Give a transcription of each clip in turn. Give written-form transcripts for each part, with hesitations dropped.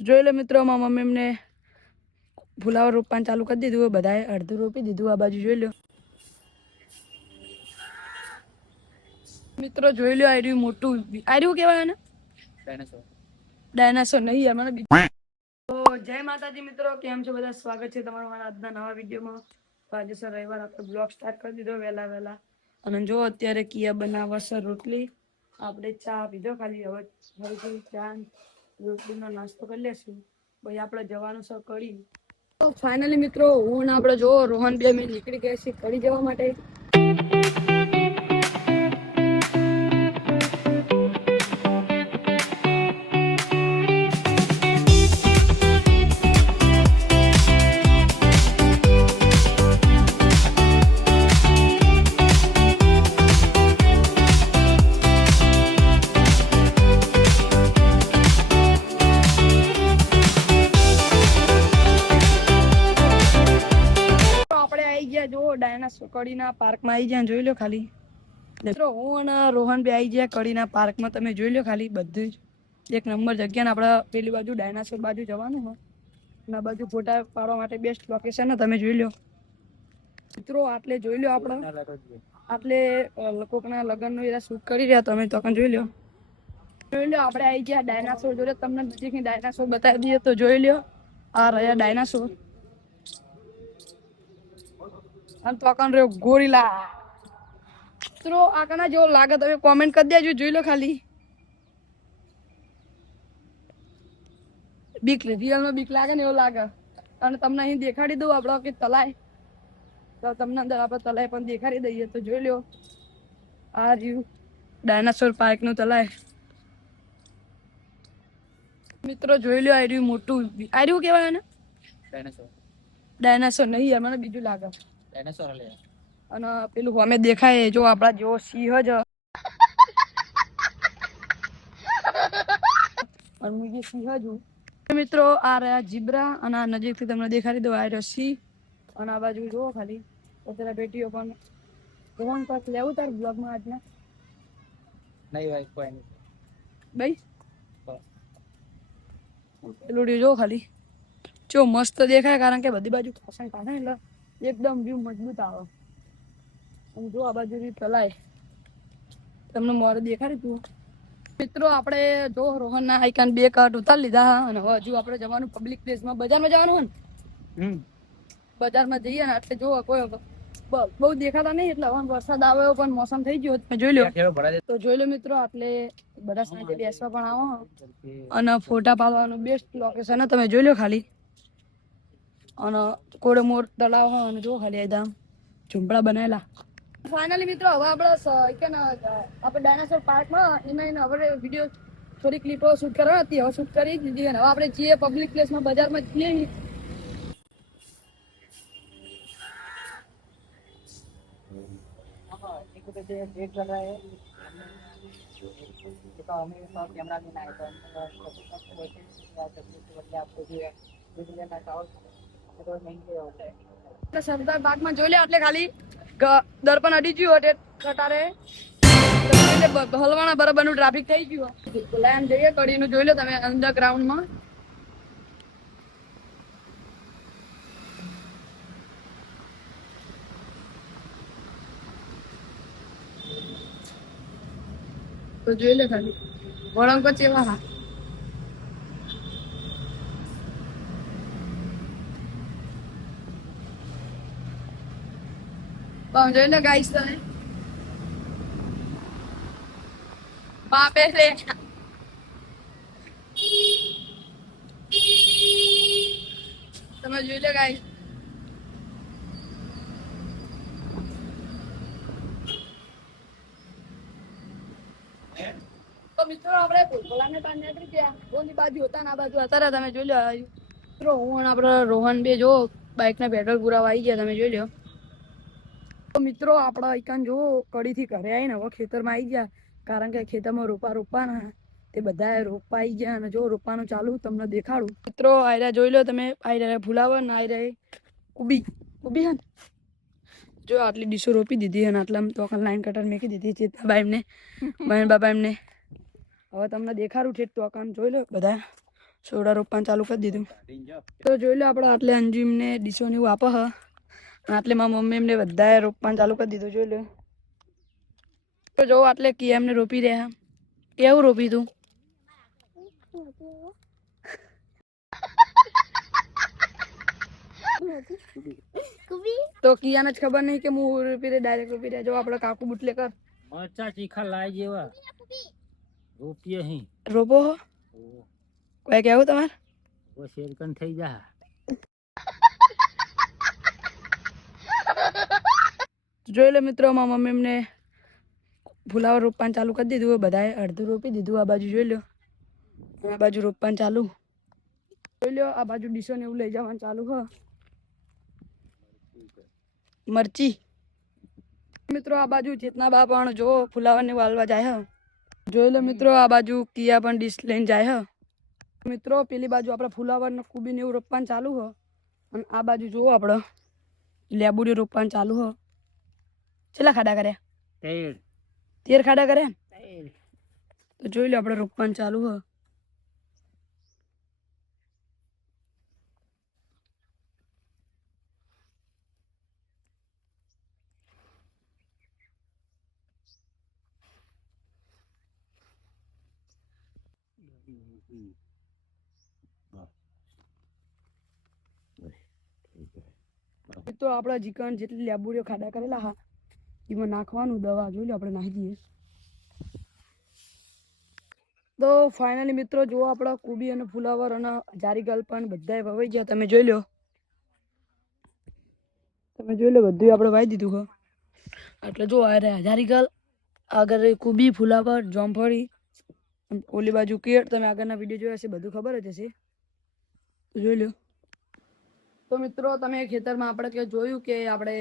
જોઈ લો મિત્રો, મારા મમ્મી એમને ફુલાવર રોપવાનું ચાલુ કરી દીધું. બધાએ અડધું રોપી દીધું. આ બાજુ જોઈ લો મિત્રો, જોઈ લો આ રહ્યું મોટું. આ રહ્યું કેવાય ને ડાયનાસોર નહીં મને. તો જય માતાજી મિત્રો, કેમ છો બધા? સ્વાગત છે તમારું મારા આજના નવા વિડીયોમાં. તો આજે સર રવિવાર આપણે બ્લોગ સ્ટાર્ટ કરી દીધો વહેલા. અને જો અત્યારે કિયા બનાવવા સર રોટલી, આપણે ચા પીધો ખાલી. હવે ચા રોટલીનો નાસ્તો કરી લેશું. ભાઈ આપણે જવાનું સર કડી. તો ફાઇનલી મિત્રો, હું ને આપણે જો રોહન બે મિનિટ નીકળી ગયા છીએ કડી જવા માટે. જો ડાયનાસોર કડીના પાર્કમાં આવી ગયા, જોઈ લો ખાલી. મિત્રો, હું અને રોહન બે આવી ગયા કડીના પાર્કમાં. તમે જોઈ લો ખાલી, બધું જ એક નંબર જગ્યા ને. આપણે પેલી બાજુ ડાયનાસોર બાજુ જવાનું હોય અને આ બાજુ ફોટા પાડવા માટે બેસ્ટ લોકેશન. તમે જોઈ લો મિત્રો, આટલે જોઈ લો આપણે આટલે લોકોના લગ્નનું એરા શૂટ કરી રહ્યા. તમે તો જોઈ લો આપણે આવી ગયા ડાયનાસોર જોડે. તમને નજીકની ડાયનાસોર બતાવી દઈએ તો જોઈ લો, આ રહ્યા ડાયનાસોર. અને તો રહ્યો ગોરીલા. મિત્રો, આ કના જેવો લાગે તમે કોમેન્ટ કરી દેજો. જોઈ લો ખાલી. બીક રિયલમાં બીક લાગે ને એવું લાગે. અને તમને અહીં દેખાડી દઉં આપણે કે તલાય, તો તમને અંદર આપણે તલાય પણ દેખાડી દઈએ. તો જોઈ લો, આ રહ્યું ડાયનાસોર પાર્ક નું તલાય. મિત્રો, જોઈ લો આ રહ્યું મોટું. આ રહ્યું કેવાય ને ડાયનાસોર નહીં મને બીજું લાગે. અને પેલું અમે દેખાય જો આપડા જેવો સિંહ જ. મિત્રો, આ રહ્યા જીબ્રા. અને આ નજીકથી તમને દેખાડી દો, આ રહ્યો સિંહ. અને આ બાજુ જુઓ ખાલી અત્યારે બેટીઓ પણ. રોહન પાસ લેવું તાર બ્લોગમાં આજના? નહીં ભાઈ, કોઈ નહીં ભાઈ. પેલું જો ખાલી જો મસ્ત દેખાય, કારણ કે બધી બાજુ ખસાઈ કાઢે એટલે એકદમ વ્યૂ મજબૂત આવે. અને જો આ બાજુ તલાય તમને મોર દેખાડી તું. મિત્રો, આપણે જો રોહનના આઈકાન 2 કાર્ડ ઉતારી લીધા. અને હજુ આપણે જવાનું પબ્લિક પ્લેસમાં, બજારમાં જવાનું હોય ને. બજારમાં જઈએ ને એટલે જો કોઈ બહુ દેખાતા નહીં. એટલે હવે વરસાદ આવ્યો પણ મોસમ થઈ ગયો. તમે જોઈ લો. તો જોઈ લો મિત્રો, એટલે બધા સાથે બેસવા પણ આવો અને ફોટા પાડવાનું બેસ્ટ લોકેશન. તમે જોઈ લો ખાલી. અને કોડમોર તળાવ હોય અને જો ખાલી એકદમ ઝૂંપડા બનાવેલા. ફાઇનલી મિત્રો, હવે આપણે ડાયનાસોર પાર્કમાં એના હવે વિડીયો થોડી ક્લિપો શૂટ કરવા હતી. હવે શૂટ કરી દીધી. અને હવે આપણે જઈએ પબ્લિક પ્લેસમાં, બજારમાં જઈએ. देख चल रहा है तो हमें कैमरा लेना है तो सरदार बाग में જોઈ લે એટલે ખાલી દર્પણ અડી ગયું એટલે કટારે હલવાના બરાબરનું ટ્રાફિક થઈ ગયું. લાઈન જઈએ કડીનું જોઈ લો તમે અંડરગ્રાઉન્ડમાં. તો જોઈ લે ખાલી વળંગ ચેવા હા. જોઈ લે ગાઈસ, બાપે રે તમે જોઈ લે ગાઈસ. તો મિત્રો, આપણે ભોલાને પાન નીકળી ગયા. બોની બાજુ હતા ને આ બાજુ હતા. તમે જોઈ લો મિત્રો, હું અને આપણે રોહન બે જો બાઇકના પેટ્રોલ પુરાવા આવી ગયા. તમે જોઈ લો. તો મિત્રો, આપણા આઈકાન જો કડીથી ઘરે આવીને હવે ખેતરમાં આવી ગયા. કારણ કે ખેતરમાં રોપાના તે બધા રોપા આવી ગયા. અને જો રોપવાનું ચાલુ તમને દેખાડું. મિત્રો, આયરા જોઈ લો તમે. આયરા ફુલાવર ને આયરા ઉબી હે ને. જો આટલી ડીશો રોપી દીધી. અને આટલા તો લાઈન કટર મેકી દીધી ચેતનાબા એમને, બહેન બાબા એમને. હવે તમને દેખાડું છે તો જોઈ લો બધા સોડા રોપવાનું ચાલુ કરી દીધું. તો જોઈ લો આપણે આટલે અંજીમને ડીશો ને એવું આપે હ અને આટલે મારા મમ્મી એમને બધાએ રોપવાનું ચાલુ કરી દીધું. જોઈ લો તો જો આટલે કી એમને રોપી રહ્યા. કેવું રોપી તું? તો કિયાને જ ખબર નહીં કે હું રોપી રે ડાયરેક્ટ રોપી રહ્યા. જો આપણે કાકુ બુટલે કર મરચા ચીખા લાય જેવા રોપીએ અહીં રોપો હો. કોઈ કેવું તમારે? શેરકન થઈ જા. જોઈ લો મિત્રો, મારા મમ્મી એમને ફુલાવર રોપવાનું ચાલુ કરી દીધું. બધાએ અડધું રોપી દીધું. આ બાજુ જોઈ લો, આ બાજુ રોપવાનું ચાલુ. જોઈ લો આ બાજુ ડીશો ને એવું લઈ જવાનું ચાલુ હ. મરચી મિત્રો આ બાજુ જેતના બા પણ જો ફુલાવર ને વાળવા જાય હ. જોઈ લો મિત્રો આ બાજુ કિયા પણ ડીશ લઈને જાય હ. મિત્રો પેલી બાજુ આપણે ફુલાવર ને કુબી ને એવું રોપવાનું ચાલુ હ અને આ બાજુ જોવો આપણે લેબુડી રોપવાનું ચાલુ હ. કેટલા ખાડા કર્યા? 13 ખાડા કર્યા. તો જોઈ લો આપણે રોપવાનું ચાલુ હ. તો આપણા ચિકન જેટલી લેબુડીઓ ખાડા કરેલા હા એમાં નાખવાનું દવા. જોઈ લો આપણે નાખી દઈએ. તો ફાઇનલી મિત્રો જો આપણા કુબી અને ફુલાવર અને જારીગલ પણ બધાએ વવાઈ ગયા. તમે જોઈ લો, બધું આપણે વાવી દીધું હ. એટલે જો આ રહ્યા જારીગલ, આગળ કુબી, ફુલાવર, જોમફળી, ઓલી બાજુ કેળ. તમે આગળના વિડીયો જોયા હશે, બધું ખબર જ હશે. જોઈ લો. તો મિત્રો તમે ખેતરમાં આપણે કે જોયું કે આપણે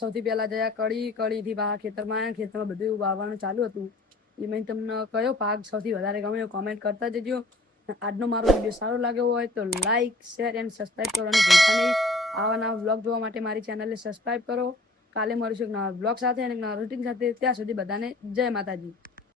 સૌથી પહેલા જયા કળીથી બહાર ખેતરમાં બધું વાવવાનું ચાલુ હતું. એમાં તમને કયો પાક સૌથી વધારે ગમે કોમેન્ટ કરતા જજો. આજનો મારો વિડીયો સારો લાગ્યો હોય તો લાઈક, શેર એન્ડ સબસ્ક્રાઈબ કરવાનું ભૂલતા નહીં. આવા નવા વ્લોગ જોવા માટે મારી ચેનલને સબસ્ક્રાઈબ કરો. કાલે મળીશું એક નવા વ્લોગ સાથે અને નવા રૂટીન સાથે. ત્યાં સુધી બધાને જય માતાજી.